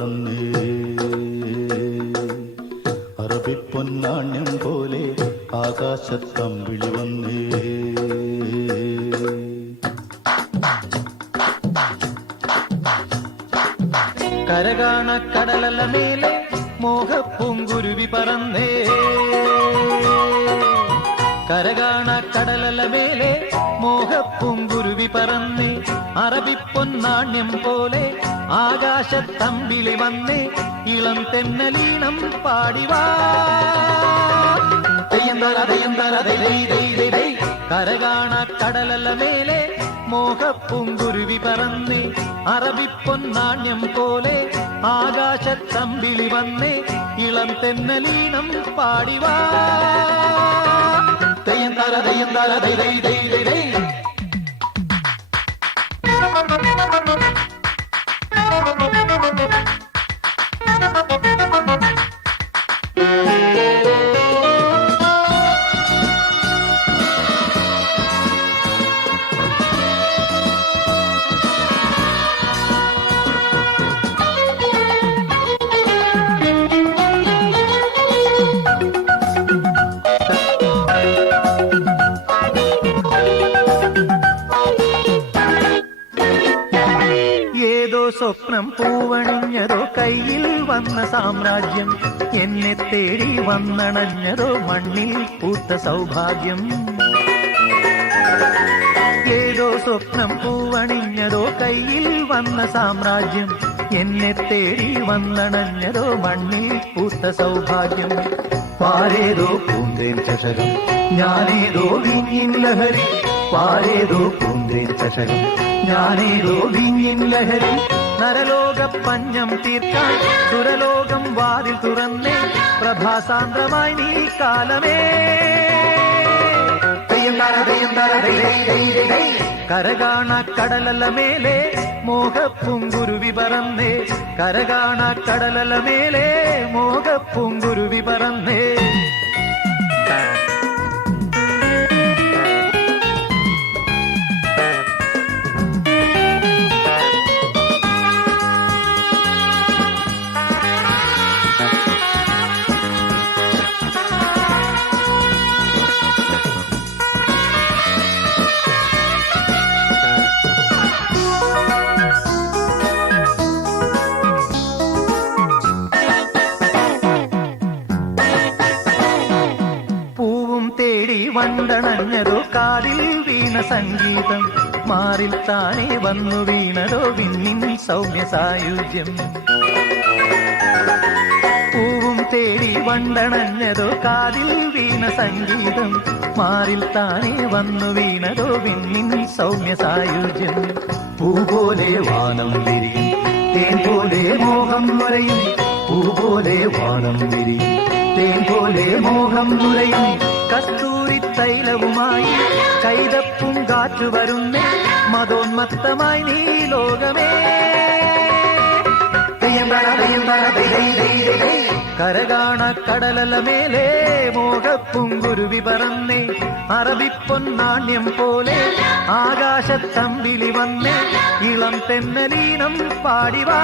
പറന്നേ അറബിപ്പൊന്നാണ്യം പോലെ ആകാശത്തമ്പിളി വന്നേ കരകാണ കടലല മേലെ മോഹപ്പൂങ്കുരുവി പറന്നേ കരകാണ കടലല മേലെ മോഹപ്പൂങ്കുരുവി പറന്നേ അറബിപ്പൊന്നാണ്യം പോലെ ആകാശത്തമ്പിളി വന്നേ ഇളം തെന്നലീണം പാടിവാ കരകാണ കടലല മേലെ മോഹപ്പൂങ്കുരുവി പറന്നേ അറബിപ്പൊന്നാണ്യം പോലെ ആകാശത്തമ്പിളി വന്നേ ഇളം തെന്നലീണം പാടിവാ തെയ്യന്താര തെയ്യന്താര ദൈ ദൈ ദൈ ദൈ ദൈ. സ്വപ്നം പൂവണിഞ്ഞതോ കയ്യിൽ വന്ന സാമ്രാജ്യം എന്നെ തേടി വന്നണഞ്ഞതോ മണ്ണിൽ പൂത്ത സൗഭാഗ്യം ഏതോ സ്വപ്നം പൂവണിഞ്ഞതോ കയ്യിൽ വന്ന സാമ്രാജ്യം എന്നെ തേടി വന്നണഞ്ഞതോ മണ്ണിൽ പൂത്ത സൗഭാഗ്യം പാരേതോ പൂന്തേൻ ചഷകം ഞാനേതോ വീഞ്ഞിൻ ലഹരി പാരേതോ പൂന്തേൻ ചഷകം ഞാനേതോ വീഞ്ഞിൻ ലഹരി നരലോക പഞ്ഞം തീർക്കാൻ സുരലോകം വാതിൽ തുറന്നേ പ്രഭാസാന്ദ്രമായി നീ കാലമേ കരകാണ കടലല മേലെ മോഹപ്പൂങ്കുരുവി പറന്നേ കരകാണ കടലല മേലെ മോഹപ്പൂങ്കുരുവി പറന്നേ വണ്ടണഞ്ഞതോ കാതിൽ വീണ സംഗീതം മാറിൽ താനേ വന്നു വീണതോ വിണ്ണിൻ സൗമ്യ സായുജ്യം പൂവും തേടി വണ്ടണഞ്ഞതോ കാതിൽ വീണ സംഗീതം മാറിൽ താനേ വന്നു വീണതോ വിണ്ണിൻ സൗമ്യ സായുജ്യം പൂ പോലെ വാനം വിരിയും തേൻ പോലെ മോഹം നുരയും പൂ പോലെ വാനം വിരിയും തേൻ പോലെ മോഹം നുരയും കസ്തൂരി തൈലവുമായി കൈതപ്പും കാറ്റു വരുന്നേ മതോന്മത്തമായി നീ ലോകമേ കരകാണ കടലല മേലെ മോഹപ്പൂങ്കുരുവി പറന്നേ അറബിപ്പൊന്നാണ്യം പോലെ ആകാശത്തമ്പിളി വന്നേ ഇളം തെന്നലീനം പാടിവാ